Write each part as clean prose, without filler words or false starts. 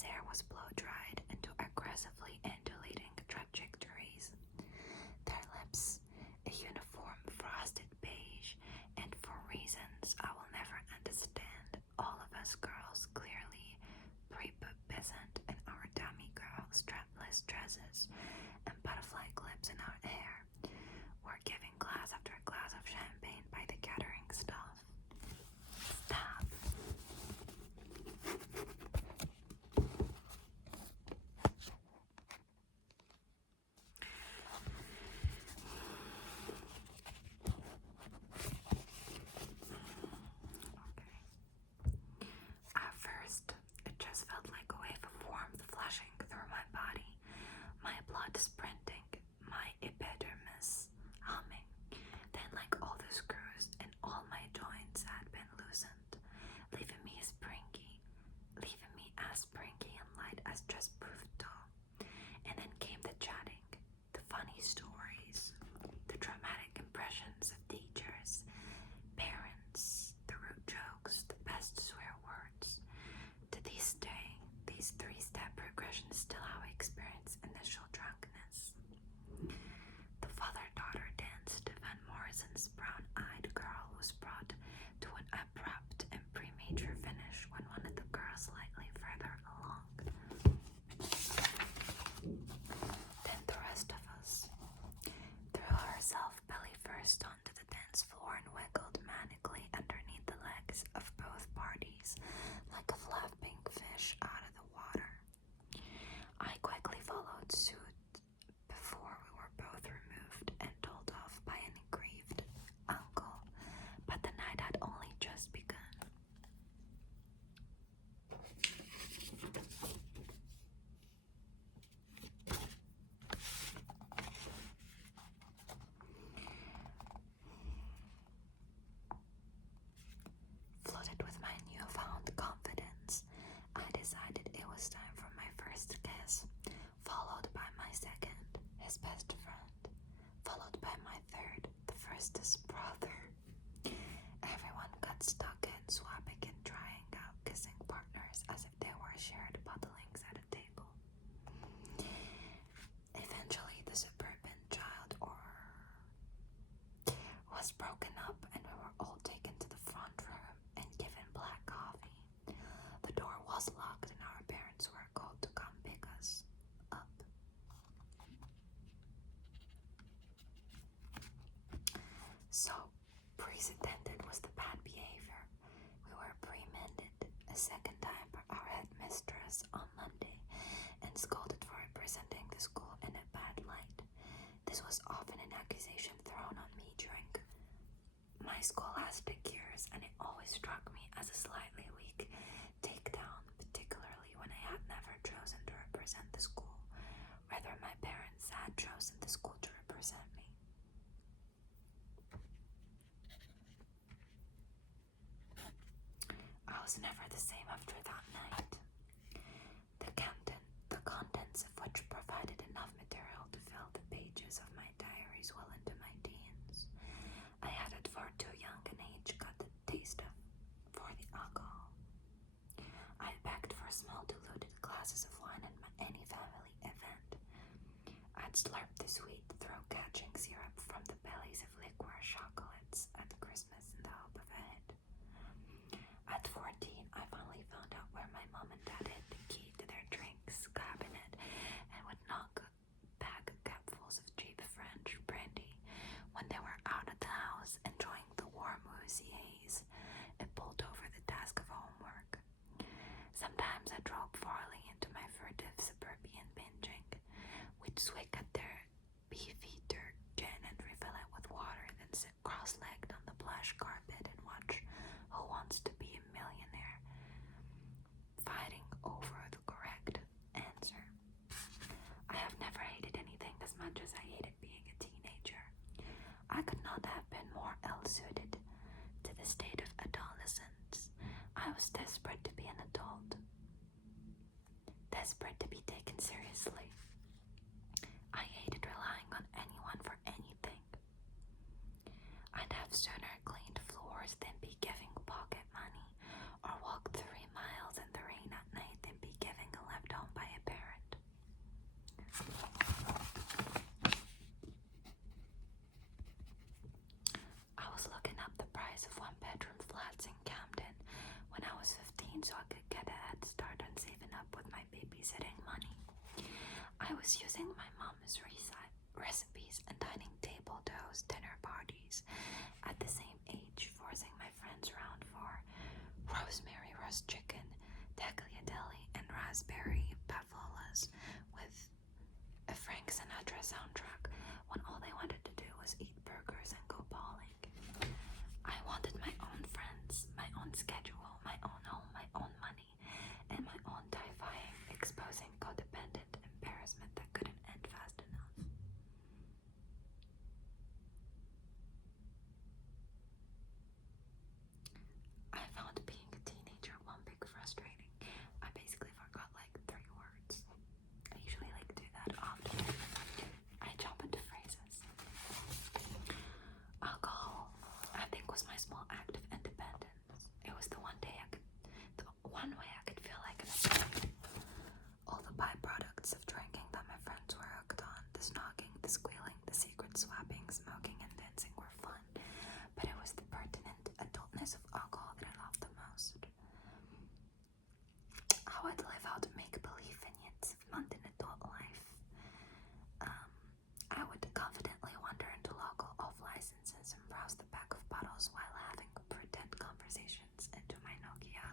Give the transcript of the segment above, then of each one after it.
His hair was blow-dried into aggressively undulating trajectories. Their lips, a uniform frosted beige, and for reasons I will never understand, all of us girls clearly prepubescent in our dummy girl strapless dresses and butterfly clips in our hair, were giving glass after glass of champagne by the gathering stuff. Stop. At first, it just felt like a wave of warmth flashing through my body, my blood sprinting, my epidermis humming. Then, like all the screws in all my joints had been loosened, leaving me as springy and light as just proof dough. And then came the chatting, the funny stories, the dramatic impressions of teachers, parents, the rude jokes, the best swear words. To this day, these three-step progressions still how I experience initial drunkenness. The father-daughter dance to Van Morrison's Brown-Eyed Girl was brought to an abrupt and premature finish when one of the girls slightly further along. Then the rest of us threw herself belly first onto the dance floor and wiggled manically underneath the legs of both parties like a flapping fish out of the water. I quickly followed suit before we were both removed and told off by an aggrieved uncle, but the night had only just begun. Flooded with my newfound confidence, I decided it was time for my first kiss, followed by my second, his best friend, followed by my third, the first's brother. Everyone got stuck in swapping and trying out kissing partners as if they were shared bottlings at a table. Eventually, the suburban child was broken up and we were all taken to the front room and given black coffee. The door was locked and our parents were called to come pick us up. So, preceded was the bad behavior. We were reprimanded a second time by our headmistress on Monday and scolded for representing the school in a bad light. This was often an accusation thrown on me during my scholastic years, and it always struck me as a slightly weak takedown, particularly when I had never chosen to represent the school. Rather, my parents had chosen the school to represent me. I was never the same after that night. The contents of which provided enough material to fill the pages of my diaries well into my teens. I had at far too young an age got the taste for the alcohol. I begged for small diluted glasses of wine at any family event. I'd slurp the sweet throat-catching syrup from the bellies of liqueur chocolates at Christmas in the hope of a hit. At 14, I finally found out where my mom and dad hid the key to their drinks cabinet and would knock back cupfuls of cheap French brandy when they were out at the house enjoying the warm woozy haze. It pulled over the task of homework. Sometimes I drove farly into my furtive suburban binging. We'd swig at their beefeater gin and refill it with water, then sit cross-legged on the plush carpet and watch Who Wants to Be a Millionaire, fighting over the correct answer. I have never hated anything as much as I hated being a teenager. I could not have been more ill-suited to the state of adolescence. I was desperate to be an adult, desperate to be taken seriously. I hated relying on anyone for anything. I'd have sooner cleaned floors than be giving pocket money, or walked 3 miles in the rain at night than be giving $11 roast chicken, tagliatelle, and raspberry pavolas with a Frank Sinatra soundtrack when all they wanted to do was eat burgers and go bowling. I wanted my own friends, my own schedule, my own home, my own money, and my own terrifying, exposing codependent embarrassment that couldn't end fast enough. I found being a teenager one big frustrating. I basically forgot like 3 words. I usually like do that often. I jump into phrases. Alcohol, I think, was my small act of independence. It was the one way I could feel like an adult. All the byproducts of drinking that my friends were hooked on, the snogging, the squealing, the secret swapping, smoking, and dancing were fun, but it was the pertinent adultness of alcohol that I loved the most. I would live out make-believe vignettes of mundane adult life. I would confidently wander into local off-licenses and browse the back of bottles while having pretend conversations into my Nokia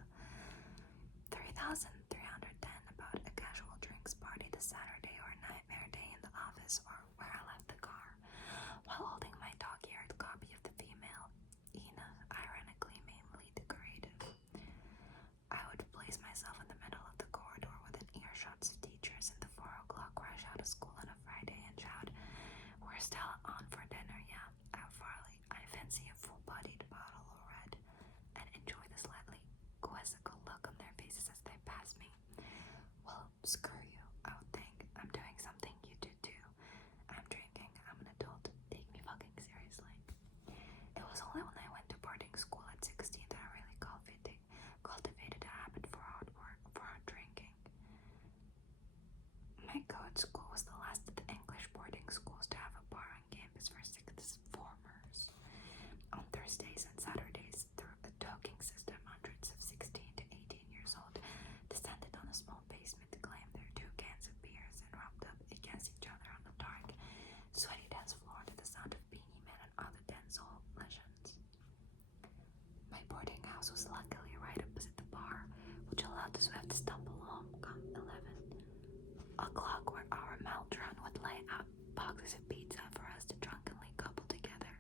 3310 about a casual drinks party this Saturday or a nightmare day in the office or where I left the car, while holding my dog-eared copy of the female Ina, ironically mainly decorative. I would place myself in the middle of the corridor within earshots of teachers in the 4 o'clock rush out of school on a Friday and shout, "We're still on for dinner, yeah? Farley, I fancy a full-bodied bottle of red," and enjoy the slightly quizzical look on their faces as they pass me. Well, screw you, I would think. I'm doing something you do too. I'm drinking, I'm an adult. Take me fucking seriously. It was only when I went to boarding school at 16 that I really cultivated a habit for hard drinking. My co-ed school was the last of the English boarding schools to have a bar on campus for sixth formers. On Thursdays and Saturdays, through a toking system, hundreds of 16 to 18 years old descended on a small basement to claim their 2 cans of beers and rubbed up against each other on the dark, sweaty dance floor to the sound of Beanie Man and other dancehall legends. My boarding house was luckily right opposite the bar, which allowed the Swift to stumble home come 11 o'clock, where our Maldron would lay out boxes of pizza for us to drunkenly gobble together.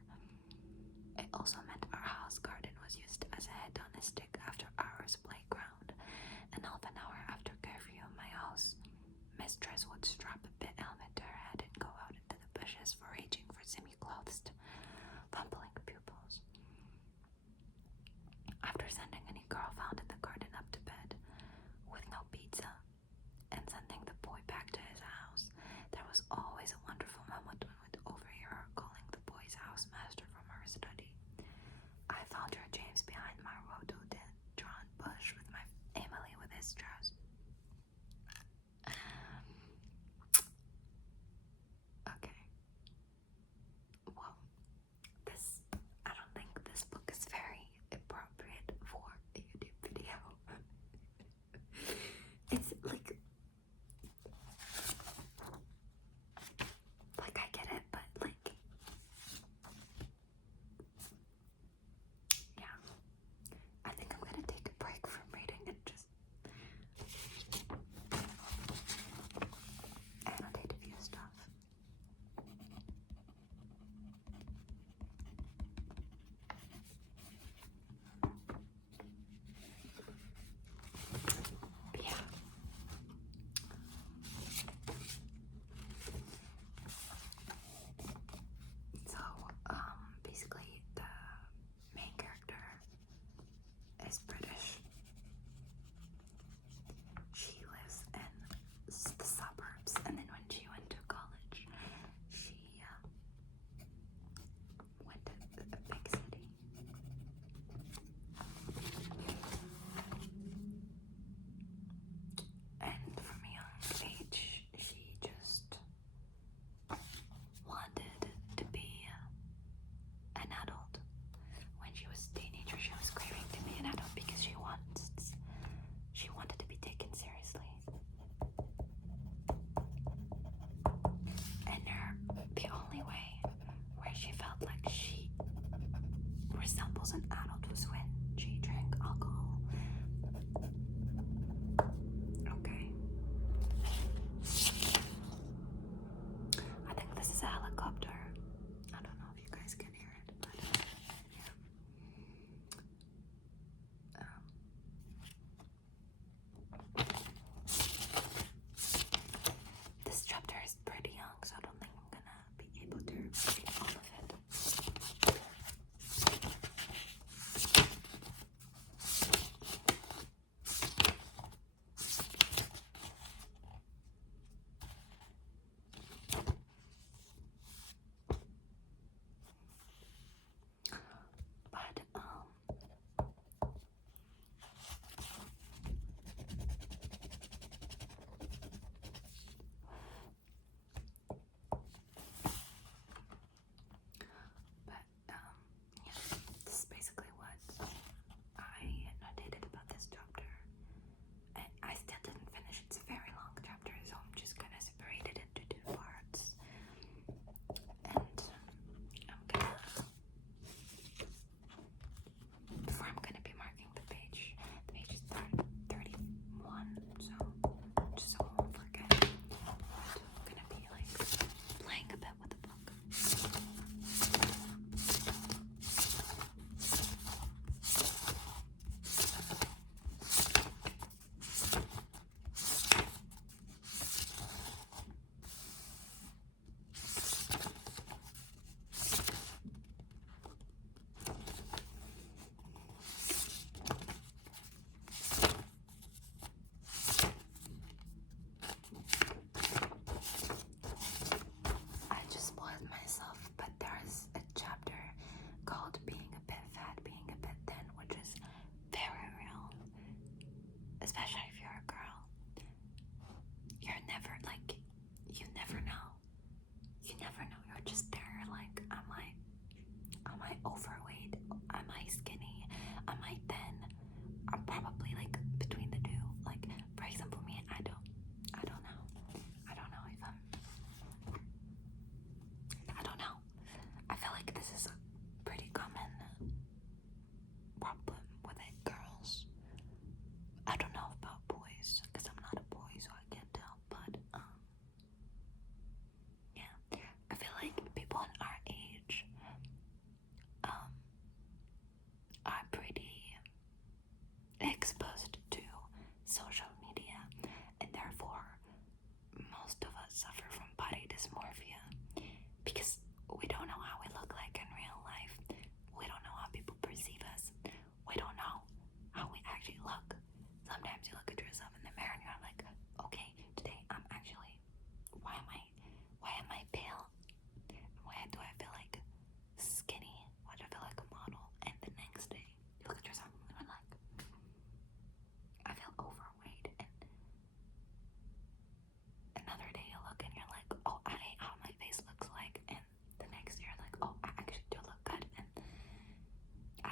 It also meant our house garden was used as a hedonistic after-hours playground, and half an hour after curfew, my house mistress would strap a pit helmet to her head and go out into the bushes foraging for semi-clothed, fumbling pupils. After sending any girl found in the garden up to bed with no pizza and sending the boy back to his house, there was always a wonderful moment when we'd overhear her calling the boy's housemaster from her study. I found her James behind my rhododendron bush with my Emily with his trousers. Okay. Well, I don't think this book is very appropriate for a YouTube video. It's like I get it, but like, yeah. I think I'm gonna take a break from reading and just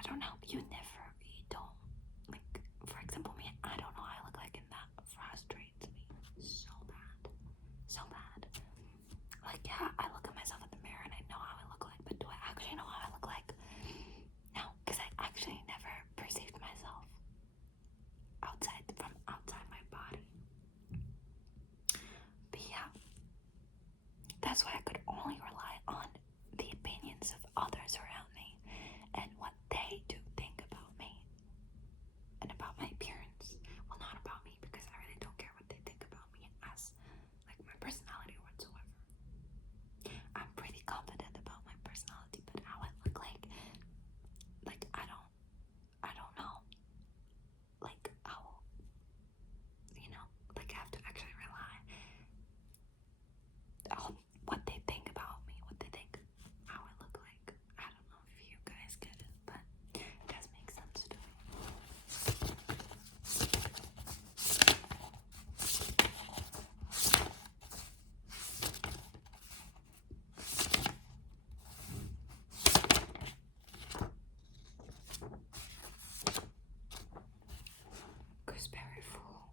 don't know, you don't, like, for example, me, I don't know how I look like, and that frustrates me so bad. So bad. Like, yeah, I look at myself in the mirror and I know how I look like, but do I actually know how I look like? No, because I actually never perceived myself from outside my body. But yeah, that's why I could only rely on the opinions of others around me and what they do think about me and about my appearance. Well, not about me, because I really don't care what they think about me as like my personality whatsoever. I'm pretty confident about my personality, but how I look like I don't know. Like how, like I have to actually rely on what they think about me, what they think how I look like. I don't know if you guys get it, but it does make sense to me. Gooseberry Fool.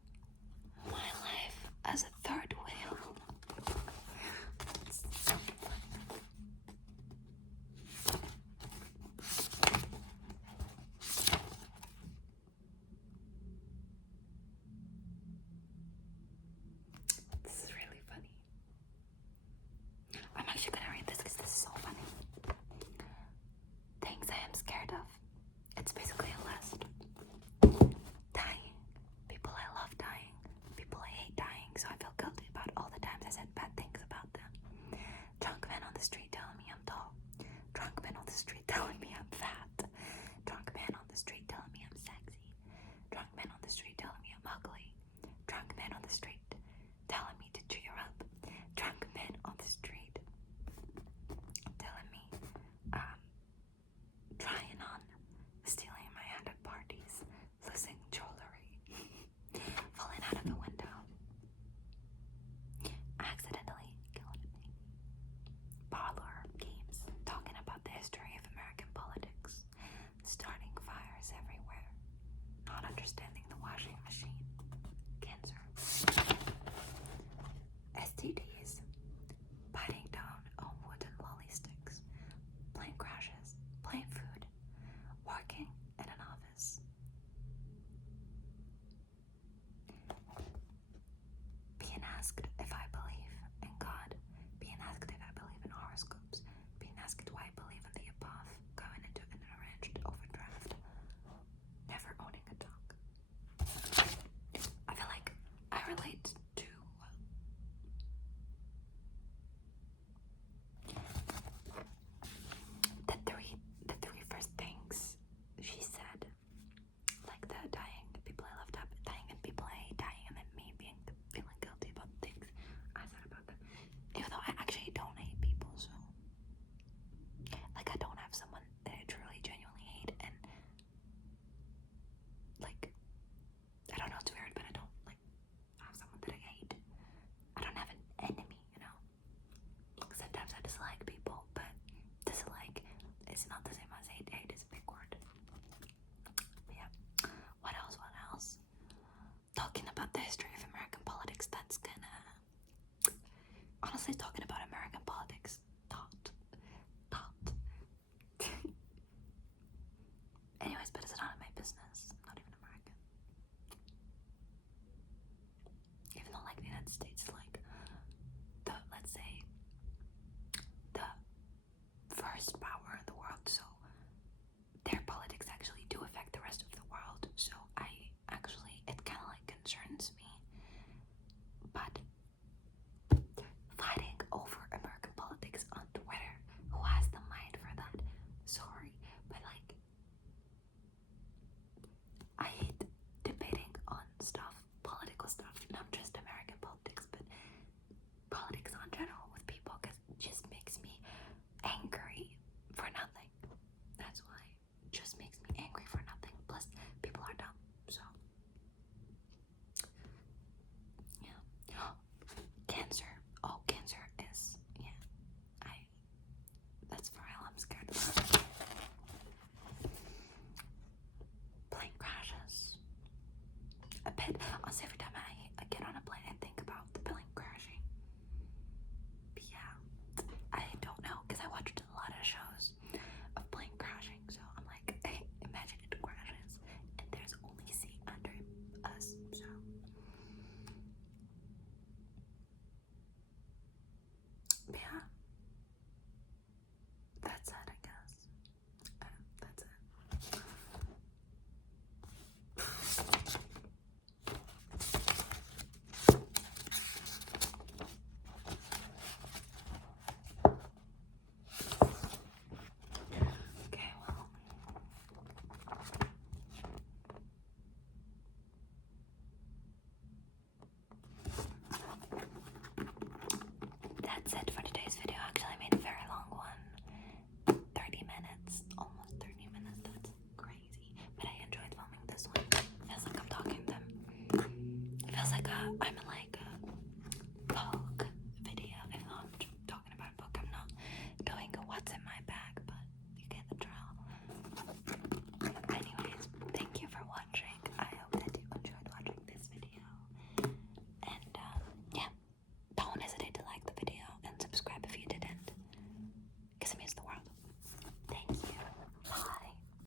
My life as a third wheel. It's so funny. This is really funny. I'm actually gonna read this because this is so funny. Things I am scared of. It's basically a list. Dying. People I love dying. People I hate dying, so I feel guilty about all the times I said bad things about them. Drunk men on the street telling me I'm tall. Drunk men on the street telling me I'm fat. Drunk men on the street telling me I'm sexy. Drunk men on the street telling me I'm ugly. Drunk men on the street telling me to cheer up. Drunk men on the street telling me trying on stealing my hand at parties, losing jewelry, falling out of a window, accidentally killing me, parlor games, talking about the history of American politics, starting fires everywhere, not understanding the washing machine, cancer, STDs, biting down on wooden lolly sticks, plane crashes, plane food, working in an office, being asked if I believe in God, being asked if I believe in horoscopes, being asked why I believe in the above, going into an arranged overdraft, never owning a dog. I feel like I relate to the three first things she said, like the dying, the people I loved up dying, and people I hate dying, and then me feeling guilty about the things I said about them. Even though I actually don't hate people, so like I don't have someone that I truly genuinely hate, and like I don't know, it's weird, but I don't like have someone that I hate. I don't have an enemy, Sometimes I dislike people, but dislike is not the same